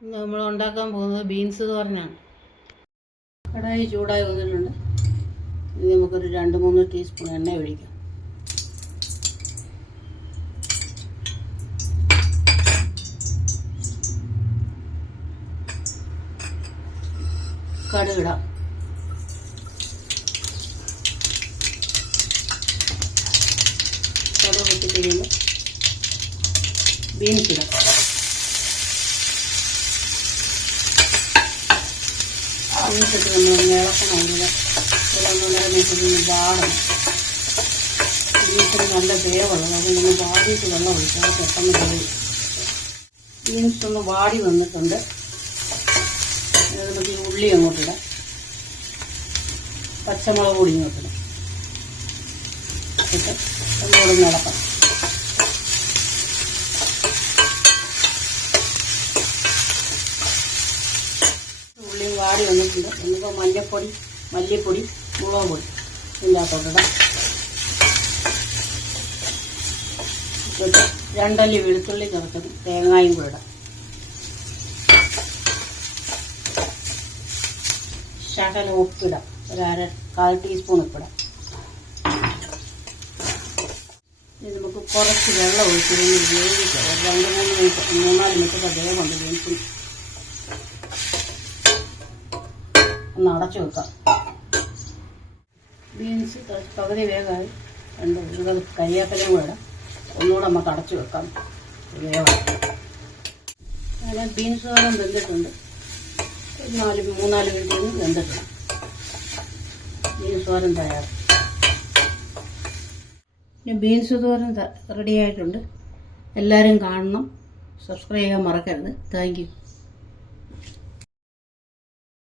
ഇന്ന് നമ്മൾ ഉണ്ടാക്കാൻ പോകുന്നത് ബീൻസ് തോരനാണ്. കടായി ചൂടായി വന്നിട്ടുണ്ട്. ഇനി നമുക്കൊരു 2-3 ടീസ്പൂൺ എണ്ണ ഒഴിക്കാം. കടുകിടാം. കടുക് പൊട്ടി കഴിയുമ്പോൾ ബീൻസ് ഇടാം. ബീൻസിട്ട് നമ്മൾ ഇളക്കണം. ഇങ്ങനെ 1-1.5 മിനിറ്റ് വാടണം. ബീൻസിന് നല്ല വേവുള്ളത്, അത് ഇങ്ങനെ വാടിയിട്ട് വെള്ളം ഒഴിച്ചാൽ പെട്ടെന്ന് കഴിയും. ബീൻസ് ഒന്ന് വാടി വന്നിട്ടുണ്ട്. നമുക്ക് ഈ ഉള്ളി അങ്ങോട്ടിടാം. പച്ചമുളക് കൂടി ഇങ്ങോട്ടിടാം. ഇട്ട് ഒന്നുകൂടി ഇളക്കണം. ഉള്ളി വാടി വന്നിട്ടുണ്ട്. നമുക്ക് മഞ്ഞൾപ്പൊടി, മല്ലിപ്പൊടി, മുളക് പൊടി ഇതിനകത്തോട്ടിടാം. 2 അല്ലി വെളുത്തുള്ളി ചേർക്കണം. തേങ്ങായും കൂടെ ഇടാം. ശകലം ഉപ്പിടാം. 1/4 ടീസ്പൂൺ ഉപ്പിടാം. ഇനി നമുക്ക് കുറച്ച് വെള്ളം ഒഴിച്ച് വേവിക്കാം. 2-3 മിനിറ്റ് വേവുണ്ട് ബീൻസിന്. ഒന്ന് അടച്ചു വെക്കാം. ബീൻസ് പകുതി വേഗമായി. അത് കരിയാക്കലയും കൂടെ ഇടാം. ഒന്നുകൂടെ നമുക്ക് അടച്ചു വെക്കാം. വേവാം. അങ്ങനെ ബീൻസ് തോരൻ വെന്തിട്ടുണ്ട്. 3-4 മിനിറ്റ് വെന്തിട്ടുണ്ട്. ബീൻസ് തോരൻ തയ്യാർ. പിന്നെ ബീൻസ് തോരൻ റെഡി ആയിട്ടുണ്ട്. എല്ലാവരും കാണണം. സബ്സ്ക്രൈബ് ചെയ്യാൻ മറക്കരുത്. Thank you.